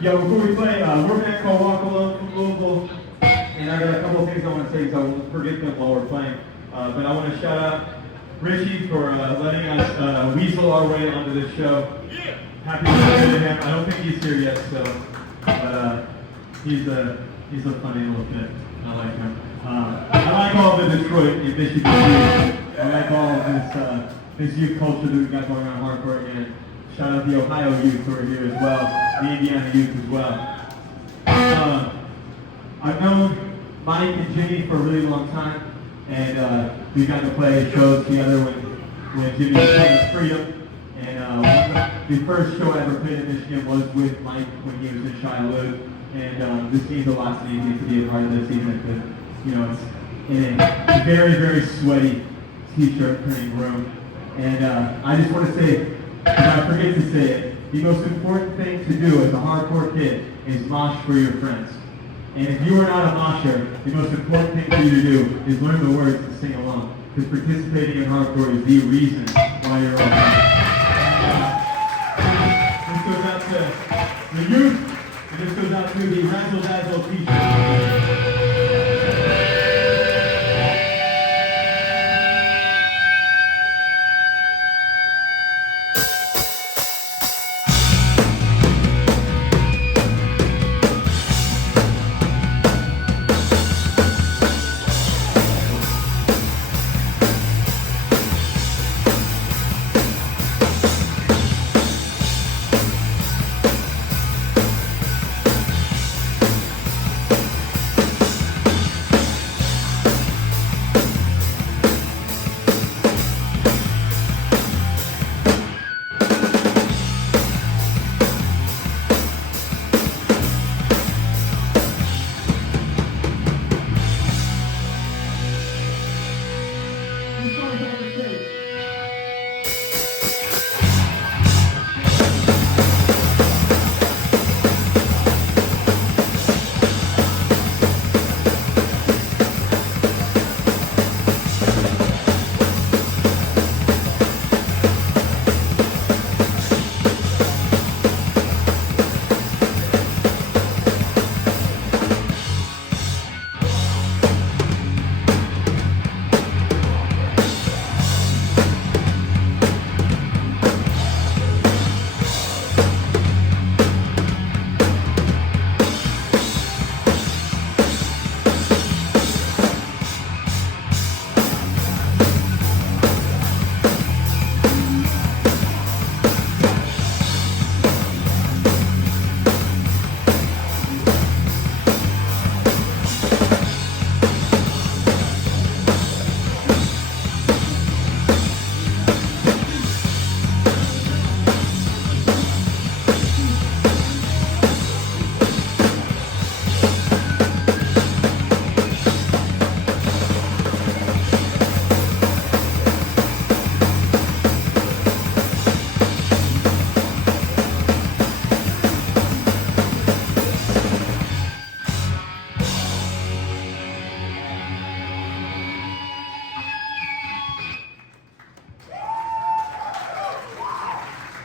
Yo, before we play, we're a band called Walk Alone from Louisville, and I got a couple of things I want to say because I won't forget them while we're playing. But I want to shout out Richie for letting us weasel our way onto this show. Yeah. Happy birthday to him. I don't think he's here yet, so, but he's a funny little kid. I like him. I like all the Detroit and Michigan youth. I like all of this youth culture that we've got going on hardcore again. Shout out the Ohio youth who are here as well, the Indiana youth as well. I've known Mike and Jimmy for a really long time, and we got to play shows together when Jimmy was playing Freedom. And the first show I ever played in Michigan was with Mike when he was in Shiloh. And this means a lot to me to be a part of this, even if you know it's in a very, very sweaty t-shirt printing room. And I just want to say, and I forget to say it, the most important thing to do as a hardcore kid is mosh for your friends. And if you are not a mosher, the most important thing for you to do is learn the words and sing along. Because participating in hardcore is the reason why you're all here. This goes out to the youth, and this goes out to the Razzle Dazzle t-shirt.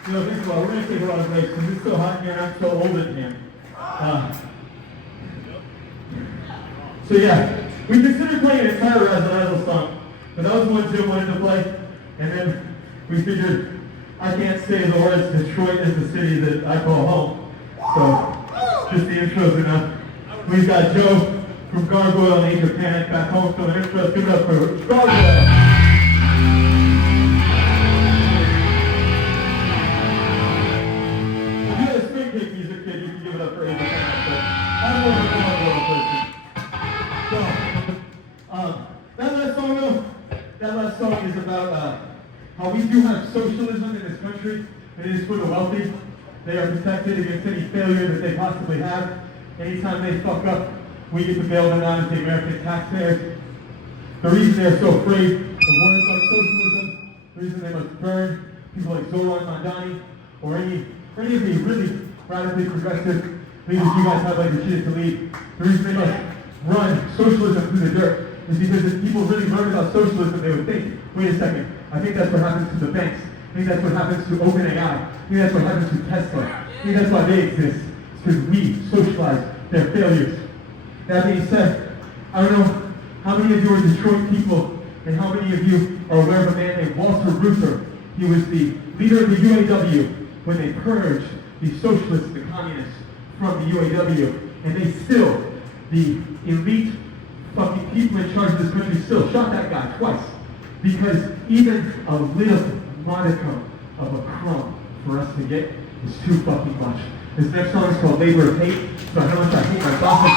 You know, think about it, we're going to take a lot of breaks because it's so hot in here and I'm so old in here. So yeah, we considered playing an entire Razzle song, but that was the one Jim wanted to play, and then we figured I can't say the words Detroit is the city that I call home, so just the intro's enough. We've got Joe from Gargoyle and Angel Panic back home for the intro. Give it up for Gargoyle. Music kid, you can give it up for Angel Panic, but I'm more of a Gargoyle person. So, that last song is about how we do have socialism in this country. It is for the wealthy. They are protected against any failure that they possibly have. Anytime they fuck up, we get to bail them out as the American taxpayers. The reason they're so afraid of words like socialism, the reason they must burn people like Zoran Mandani, or any of the really radically progressive leaders you guys have like the shit to lead, the reason they must run socialism through the dirt is because if people really learned about socialism, they would think, wait a second, I think that's what happens to the banks. I think that's what happens to OpenAI. I think that's what happens to Tesla. I think that's why they exist. It's because we socialize their failures. That being said, I don't know how many of you are Detroit people and how many of you are aware of a man named Walter Reuther. He was the leader of the UAW when they purged the socialists, the communists, from the UAW. And they still, the elite fucking people in charge of this country still shot that guy twice. Because even a little modicum of a crumb for us to get is too fucking much. This next song is called Labor of Hate. So how much I hate my boss.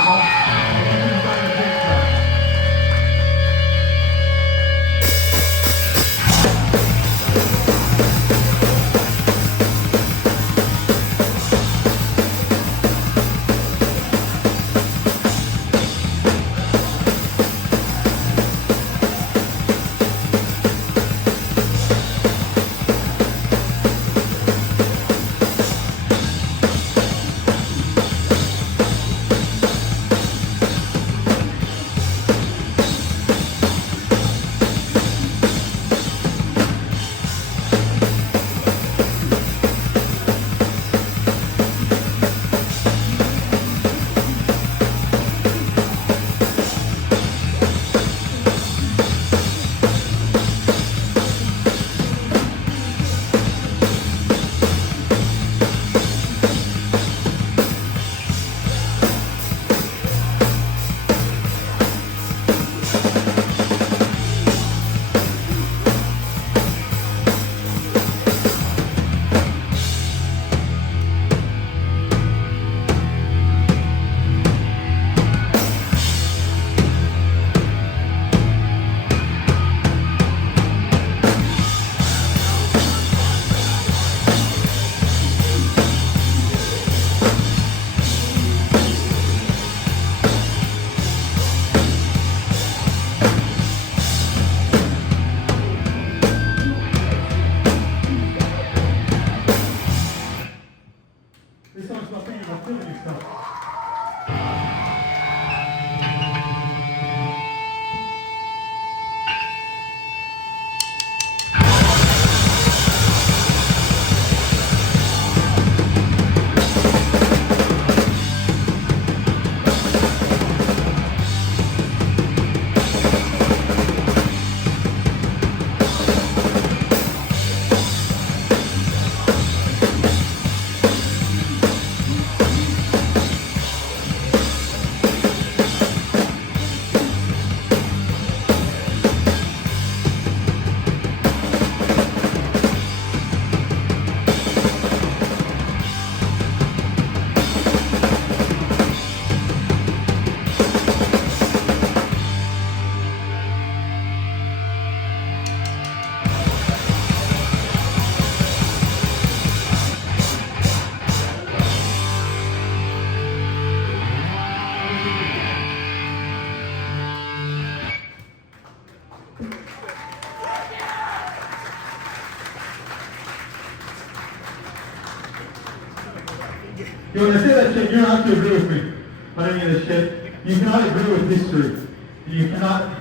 You want to say that shit, you don't have to agree with me on any of this shit. You cannot agree with history. You cannot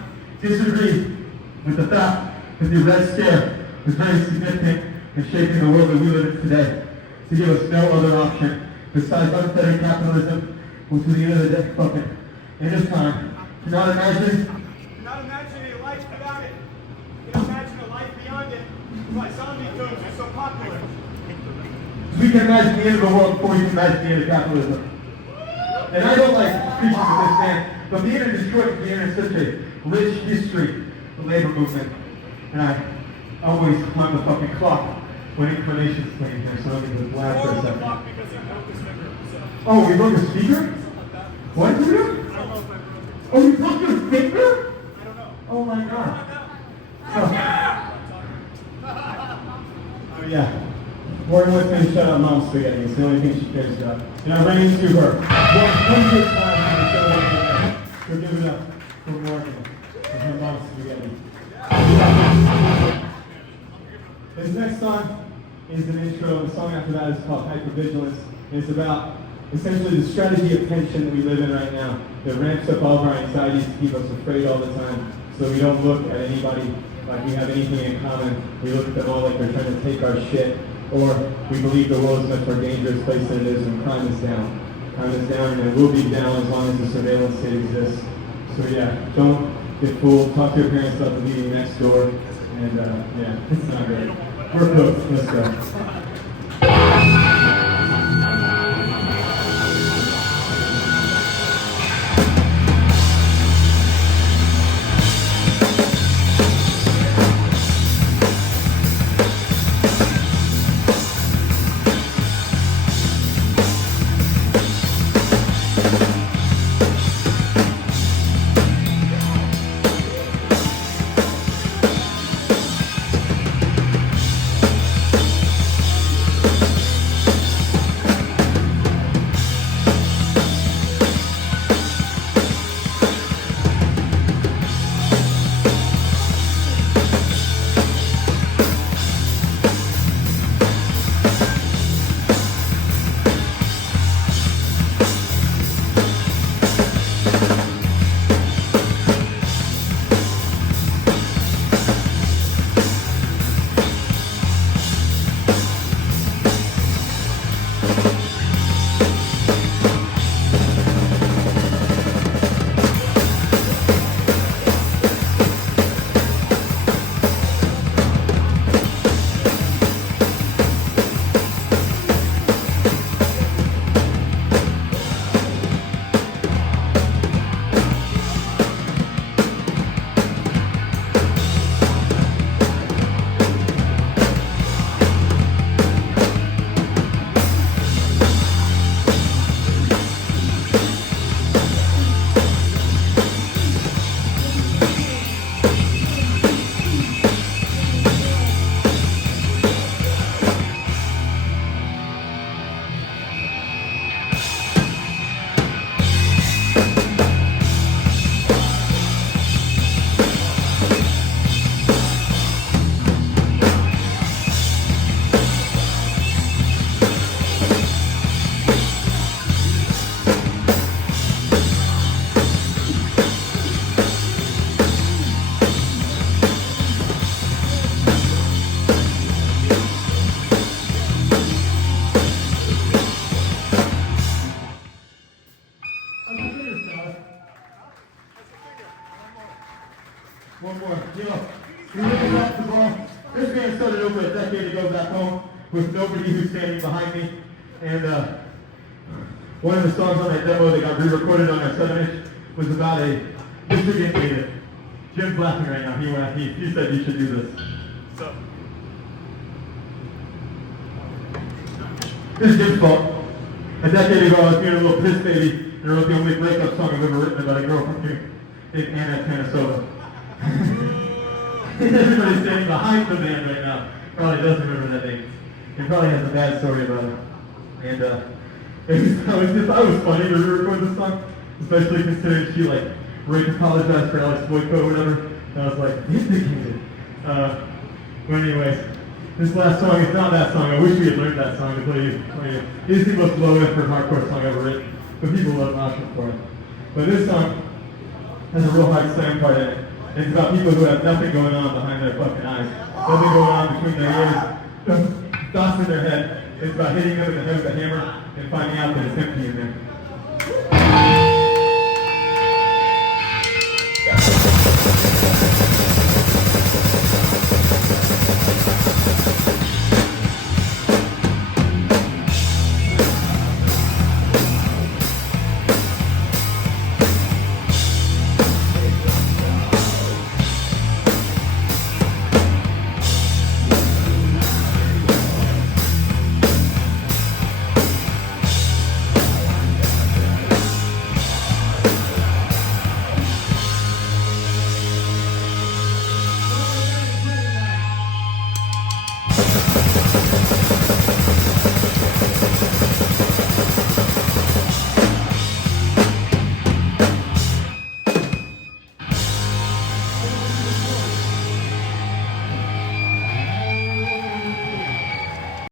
disagree with the fact that the Red Scare was very significant in shaping the world that we live in today. To give us no other option besides unfettered capitalism, which to the end of the day, fucking, in this time, cannot imagine a life without it. You can imagine a life beyond it. That's why zombie films are so popular. We can imagine the end of the world before we can imagine the end of capitalism. And I don't like preaching to this man, but being in Detroit, being in such a rich history, the labor movement, and I always climb the fucking clock when inclinations came here, so let me just laugh for a second. Oh, we broke a speaker? What did we do? Oh, you broke your finger? I don't know. Oh my god. Oh yeah. Warren wants me to shut up Mom's spaghetti. It's the only thing she cares about. And I'm bringing to her 100 times for giving up for Morgan and her mom's spaghetti. This next song is an intro. The song after that is called Hypervigilance. And it's about essentially the strategy of tension that we live in right now that ramps up all of our anxieties to keep us afraid all the time, so we don't look at anybody like we have anything in common. We look at them all like they're trying to take our shit, or we believe the world is a much more dangerous place than it is when crime is down. time it's down, and it will be down as long as the surveillance state exists. So yeah, don't get fooled. Talk to your parents about the meeting next door, and yeah, it's not great. We're cooked. Let's go. One more. You know, we really lost the ball. This band started over a decade ago back home with nobody who's standing behind me. And one of the songs on that demo that got re-recorded on our 7-inch was about a Michigan native. Jim's laughing right now. He said you should do this. So, this is Jim's fault. A decade ago, I was being a little piss baby and wrote the only breakup song I've ever written about a girl from here in Minnesota. Everybody standing behind the band right now probably doesn't remember that name. He probably has a bad story about it. And I was funny to re-record this song, especially considering she Rick apologized for Alex Boyko or whatever. And I was like, vindicated. But anyways, this last song is not that song. I wish we had learned that song to play you. It is the most low-effort hardcore song ever written, but people love moshing for it. But this song has a real hard slam part in it. And it's about people who have nothing going on behind their fucking eyes. Nothing going on between their ears. Thoughts in their head. It's about hitting them in the head with a hammer and finding out that it's empty in there.